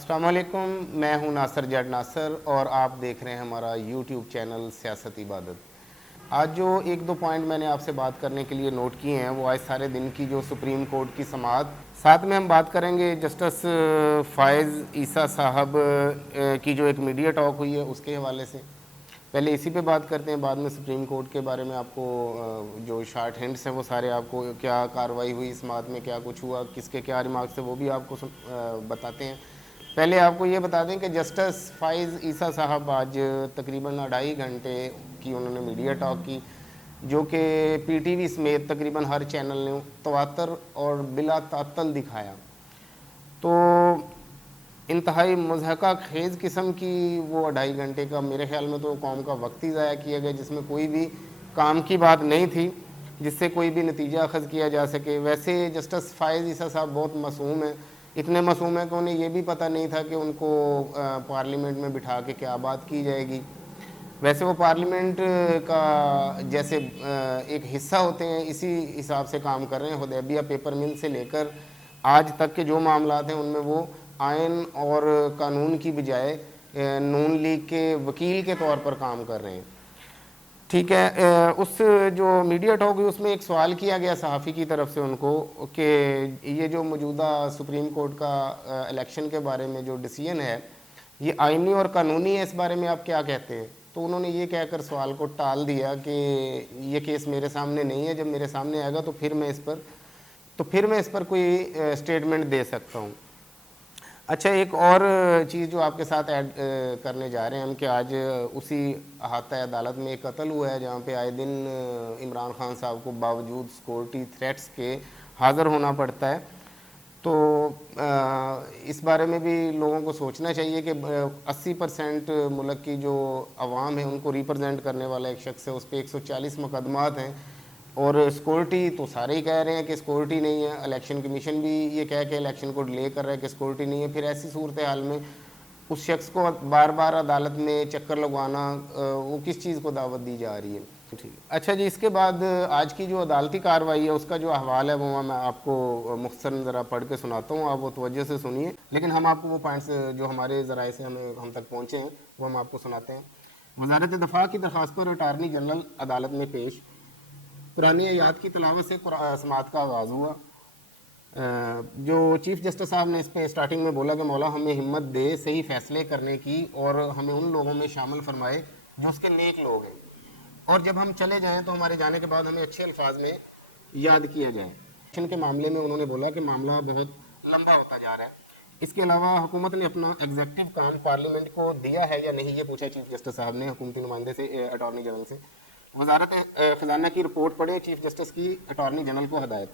السلام علیکم، میں ہوں ناصر جاٹ ناصر اور آپ دیکھ رہے ہیں ہمارا یوٹیوب چینل سیاست عبادت۔ آج جو ایک دو پوائنٹ میں نے آپ سے بات کرنے کے لیے نوٹ کیے ہیں وہ آج سارے دن کی جو سپریم کورٹ کی سماعت، ساتھ میں ہم بات کریں گے جسٹس فائز عیسیٰ صاحب کی جو ایک میڈیا ٹاک ہوئی ہے اس کے حوالے سے۔ پہلے اسی پہ بات کرتے ہیں، بعد میں سپریم کورٹ کے بارے میں آپ کو جو شارٹ ہینڈس ہیں وہ سارے آپ کو کیا کارروائی ہوئی سماعت میں، کیا کچھ ہوا، کس کے کیا ریمارکس ہیں وہ بھی آپ کو بتاتے ہیں۔ پہلے آپ کو یہ بتا دیں کہ جسٹس فائز عیسیٰ صاحب آج تقریباً 2.5 گھنٹے کی انہوں نے میڈیا ٹاک کی، جو کہ پی ٹی وی سمیت تقریباً ہر چینل نے تواتر اور بلا تعطل دکھایا۔ تو انتہائی مضحکہ خیز قسم کی وہ 2.5 گھنٹے کا میرے خیال میں تو قوم کا وقت ہی ضائع کیا گیا، جس میں کوئی بھی کام کی بات نہیں تھی، جس سے کوئی بھی نتیجہ اخذ کیا جا سکے۔ ویسے جسٹس فائز عیسیٰ صاحب بہت معصوم ہیں، اتنے معصوم ہیں کہ انہیں یہ بھی پتہ نہیں تھا کہ ان کو پارلیمنٹ میں بٹھا کے کیا بات کی جائے گی۔ ویسے وہ پارلیمنٹ کا جیسے ایک حصہ ہوتے ہیں اسی حساب سے کام کر رہے ہیں۔ حدیبیہ پیپر مل سے لے کر آج تک کے جو معاملات ہیں ان میں وہ آئین اور قانون کی بجائے نون لیگ کے وکیل کے طور پر کام کر رہے ہیں۔ ٹھیک ہے، اس جو میڈیا ٹاک ہوئی اس میں ایک سوال کیا گیا صحافی کی طرف سے ان کو کہ یہ جو موجودہ سپریم کورٹ کا الیکشن کے بارے میں جو ڈیسیژن ہے یہ آئینی اور قانونی ہے، اس بارے میں آپ کیا کہتے ہیں؟ تو انہوں نے یہ کہہ کر سوال کو ٹال دیا کہ یہ کیس میرے سامنے نہیں ہے، جب میرے سامنے آئے گا تو پھر میں اس پر کوئی اسٹیٹمنٹ دے سکتا ہوں۔ اچھا، ایک اور چیز جو آپ کے ساتھ ایڈ کرنے جا رہے ہیں ہم کہ آج اسی احاطہ عدالت میں ایک قتل ہوا ہے جہاں پہ آئے دن عمران خان صاحب کو باوجود سیکورٹی تھریٹس کے حاضر ہونا پڑتا ہے۔ تو اس بارے میں بھی لوگوں کو سوچنا چاہیے کہ 80% ملک کی جو عوام ہے ان کو ریپرزینٹ کرنے والا ایک شخص ہے، اس پہ 140 مقدمات ہیں اور سیکورٹی تو سارے ہی کہہ رہے ہیں کہ سیکورٹی نہیں ہے، الیکشن کمیشن بھی یہ کہہ کے الیکشن کو ڈیلے کر رہا ہے کہ سیکورٹی نہیں ہے۔ پھر ایسی صورتحال میں اس شخص کو بار بار عدالت میں چکر لگوانا، وہ کس چیز کو دعوت دی جا رہی ہے؟ ٹھیک، اچھا جی، اس کے بعد آج کی جو عدالتی کارروائی ہے اس کا جو احوال ہے وہ میں آپ کو مختصراً ذرا پڑھ کے سناتا ہوں، آپ وہ توجہ سے سنیے، لیکن ہم آپ کو وہ پوائنٹس جو ہمارے ذرائع سے ہم تک پہنچے ہیں وہ ہم آپ کو سناتے ہیں۔ وزارت دفاع کی درخواست پر اٹارنی جنرل عدالت میں پیش، قرآنی آیات کی تلاوت سے سماعت کا آغاز ہوا۔ جو چیف جسٹس صاحب نے اس پہ اسٹارٹنگ میں بولا کہ مولا ہمیں ہمت دے صحیح فیصلے کرنے کی اور ہمیں ان لوگوں میں شامل فرمائے جو اس کے نیک لوگ ہیں، اور جب ہم چلے جائیں تو ہمارے جانے کے بعد ہمیں اچھے الفاظ میں یاد کیا جائے۔ الیکشن کے معاملے میں انہوں نے بولا کہ معاملہ بہت لمبا ہوتا جا رہا ہے، اس کے علاوہ حکومت نے اپنا ایگزیکٹو کام پارلیمنٹ کو دیا ہے یا نہیں، یہ پوچھا چیف جسٹس صاحب نے حکومتی نمائندے سے، اٹارنی جنرل سے۔ وزارت خزانہ کی رپورٹ پڑھیں، چیف جسٹس کی اٹارنی جنرل کو ہدایت۔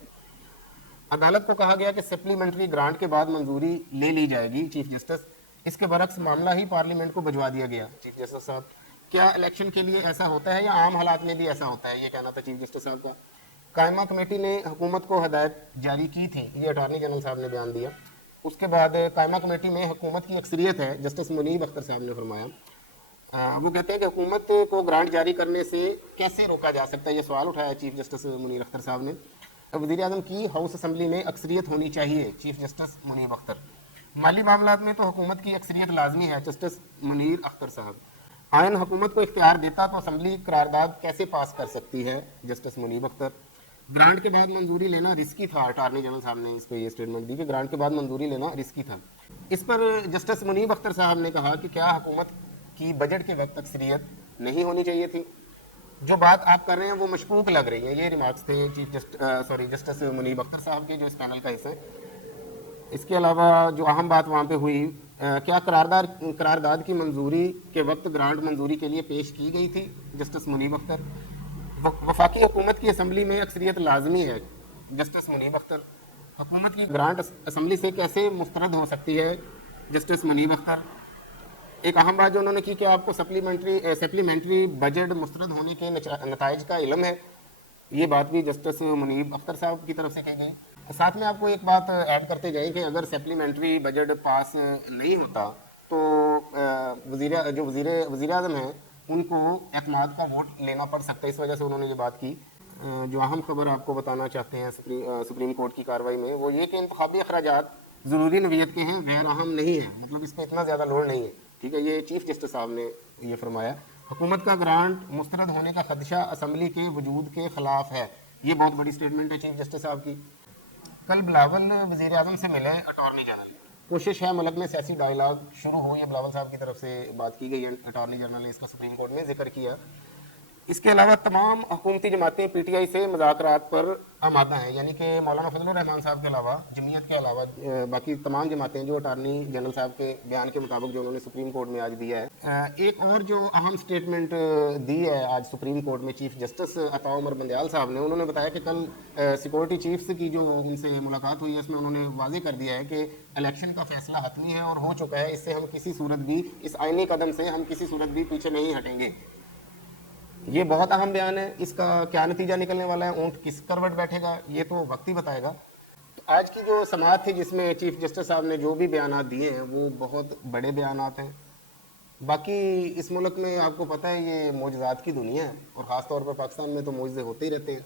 عدالت کو کہا گیا کہ سپلیمنٹری گرانٹ کے بعد منظوری لے لی جائے گی، چیف جسٹس اس کے برعکس معاملہ ہی پارلیمنٹ کو بھجوا دیا گیا۔ چیف جسٹس صاحب، کیا الیکشن کے لیے ایسا ہوتا ہے یا عام حالات میں بھی ایسا ہوتا ہے؟ یہ کہنا تھا چیف جسٹس صاحب کا۔ قائمہ کمیٹی نے حکومت کو ہدایت جاری کی تھی، یہ اٹارنی جنرل صاحب نے بیان دیا۔ اس کے بعد قائمہ کمیٹی میں حکومت کی اکثریت ہے، جسٹس منیب اختر صاحب نے فرمایا۔ وہ کہتے ہیں کہ حکومت کو گرانٹ جاری کرنے سے کیسے روکا جا سکتا ہے، یہ سوال اٹھایا چیف جسٹس منیر اختر صاحب نے۔ وزیر اعظم کی ہاؤس اسمبلی میں اکثریت ہونی چاہیے، چیف جسٹس منیب اختر۔ مالی معاملات میں تو حکومت کی اکثریت لازمی ہے، جسٹس منیر اختر صاحب۔ آئین حکومت کو اختیار دیتا تو اسمبلی قرارداد کیسے پاس کر سکتی ہے، جسٹس منیب اختر۔ گرانٹ کے بعد منظوری لینا رسکی تھا، اٹارنی جنرل صاحب نے اس پہ یہ اسٹیٹمنٹ دی کہ گرانٹ کے بعد منظوری لینا رسکی تھا۔ اس پر جسٹس منیب اختر صاحب نے کہا کہ کیا حکومت کی بجٹ کے وقت اکثریت نہیں ہونی چاہیے تھی؟ جو بات آپ کر رہے ہیں وہ مشکوک لگ رہی ہے۔ یہ ریمارکس تھے جسٹس منیب اختر صاحب کے جو اس پینل کا حصہ ہے۔ اس کے علاوہ جو اہم بات وہاں پہ ہوئی، کیا قرارداد کی منظوری کے وقت گرانٹ منظوری کے لیے پیش کی گئی تھی، جسٹس منیب اختر۔ وفاقی حکومت کی اسمبلی میں اکثریت لازمی ہے، جسٹس منیب اختر۔ حکومت کی گرانٹ اسمبلی سے کیسے مسترد ہو سکتی ہے، جسٹس منیب اختر۔ ایک اہم بات جو انہوں نے کی کہ آپ کو سپلیمنٹری بجٹ مسترد ہونے کے نتائج کا علم ہے، یہ بات بھی جسٹس منیب اختر صاحب کی طرف سے کہی گئی۔ ساتھ میں آپ کو ایک بات ایڈ کرتے جائیں کہ اگر سپلیمنٹری بجٹ پاس نہیں ہوتا تو وزیر اعظم ہیں ان کو اعتماد کا ووٹ لینا پڑ سکتا ہے، اس وجہ سے انہوں نے یہ بات کی۔ جو اہم خبر آپ کو بتانا چاہتے ہیں سپریم کورٹ کی کارروائی میں وہ یہ کہ انتخابی اخراجات ضروری نوعیت کے ہیں، غیر اہم نہیں ہیں، مطلب اس پہ اتنا زیادہ لوڈ نہیں ہے، ٹھیک ہے. یہ چیف جسٹس صاحب نے یہ فرمایا. حکومت کا گرانٹ مسترد ہونے کا خدشہ اسمبلی کے وجود کے خلاف ہے. یہ بہت بڑی سٹیٹمنٹ ہے چیف جسٹس صاحب کی. کل بلاول وزیر اعظم سے ملے اٹارنی جنرل. کوشش ہے ملک میں سیاسی ڈائیلاگ شروع ہو، یہ بلاول صاحب کی طرف سے بات کی گئی ہے. اٹارنی جنرل نے اس کا سپریم کورٹ میں ذکر کیا. اس کے علاوہ تمام حکومتی جماعتیں پی ٹی آئی سے مذاکرات پر آمادہ ہیں، یعنی کہ مولانا فضل الرحمان صاحب کے علاوہ، جمعیت کے علاوہ باقی تمام جماعتیں جو اٹارنی جنرل صاحب کے بیان کے مطابق جو انہوں نے سپریم کورٹ میں آج دیا ہے. ایک اور جو اہم سٹیٹمنٹ دی ہے آج سپریم کورٹ میں چیف جسٹس عطا عمر بندیال صاحب نے، انہوں نے بتایا کہ کل سیکورٹی چیفز کی جو ان سے ملاقات ہوئی ہے اس میں انہوں نے واضح کر دیا ہے کہ الیکشن کا فیصلہ حتمی ہے اور ہو چکا ہے. اس سے ہم کسی صورت بھی، اس آئینی قدم سے ہم کسی صورت بھی پیچھے نہیں ہٹیں گے. یہ بہت اہم بیان ہے. اس کا کیا نتیجہ نکلنے والا ہے، اونٹ کس کروٹ بیٹھے گا، یہ تو وقت ہی بتائے گا. آج کی جو سماعت تھی جس میں چیف جسٹس صاحب نے جو بھی بیانات دیے ہیں وہ بہت بڑے بیانات ہیں. باقی اس ملک میں آپ کو پتہ ہے یہ معجزات کی دنیا ہے، اور خاص طور پر پاکستان میں تو معجزے ہوتے ہی رہتے ہیں.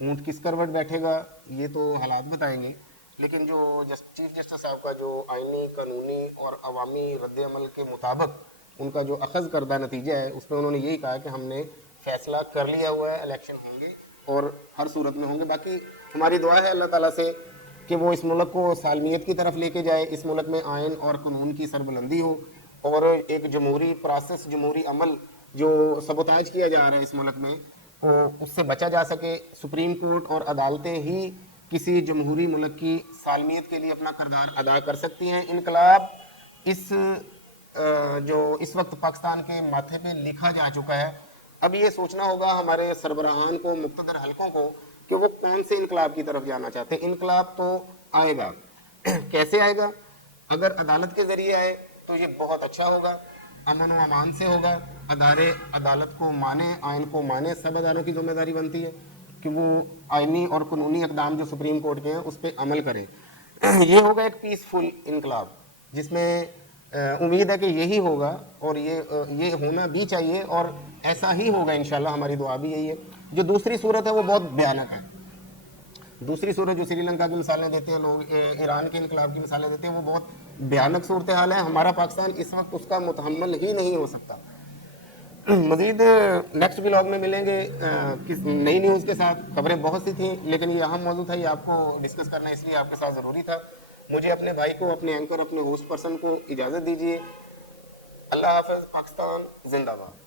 اونٹ کس کروٹ بیٹھے گا یہ تو حالات بتائیں گے. لیکن جو چیف جسٹس صاحب کا جو آئینی، قانونی اور عوامی رد عمل کے مطابق ان کا جو اخذ کردہ نتیجہ ہے، اس میں انہوں نے یہی کہا کہ ہم نے فیصلہ کر لیا ہوا ہے، الیکشن ہوں گے اور ہر صورت میں ہوں گے. باقی ہماری دعا ہے اللہ تعالیٰ سے کہ وہ اس ملک کو سالمیت کی طرف لے کے جائے، اس ملک میں آئین اور قانون کی سربلندی ہو، اور ایک جمہوری پروسیس، جمہوری عمل جو سبوتاج کیا جا رہا ہے اس ملک میں، اس سے بچا جا سکے. سپریم کورٹ اور عدالتیں ہی کسی جمہوری ملک کی سالمیت کے لیے اپنا کردار ادا کر سکتی ہیں. انقلاب اس جو اس وقت پاکستان کے ماتھے پہ لکھا جا چکا ہے. اب یہ سوچنا ہوگا ہمارے سربراہان کو، مقتدر حلقوں کو، کہ وہ کون سے انقلاب کی طرف جانا چاہتے ہیں. انقلاب تو آئے گا، کیسے آئے گا؟ اگر عدالت کے ذریعے آئے تو یہ بہت اچھا ہوگا، امن و امان سے ہوگا. ادارے عدالت کو مانے، آئین کو مانے. سب اداروں کی ذمہ داری بنتی ہے کہ وہ آئینی اور قانونی اقدام جو سپریم کورٹ کے ہیں اس پہ عمل کریں. یہ ہوگا ایک پیسفل انقلاب، جس میں امید ہے کہ یہی ہوگا، اور یہ ہونا بھی چاہیے، اور ایسا ہی ہوگا انشاءاللہ. ہماری دعا بھی یہی ہے. جو دوسری صورت ہے وہ بہت بھیانک ہے. دوسری صورت جو سری لنکا کی مثالیں دیتے ہیں لوگ، ایران کے انقلاب کی مثالیں دیتے ہیں، وہ بہت بھیانک صورتحال ہے. ہمارا پاکستان اس وقت اس کا متحمل ہی نہیں ہو سکتا. مزید نیکسٹ ولاگ میں ملیں گے نئی نیوز کے ساتھ. خبریں بہت سی تھیں لیکن یہ اہم موضوع تھا، یہ آپ کو ڈسکس کرنا اس لیے آپ کے ساتھ ضروری تھا. مجھے اپنے بھائی کو، اپنے اینکر، اپنے ہوسٹ پرسن کو اجازت دیجیے. اللہ حافظ. پاکستان زندہ باد.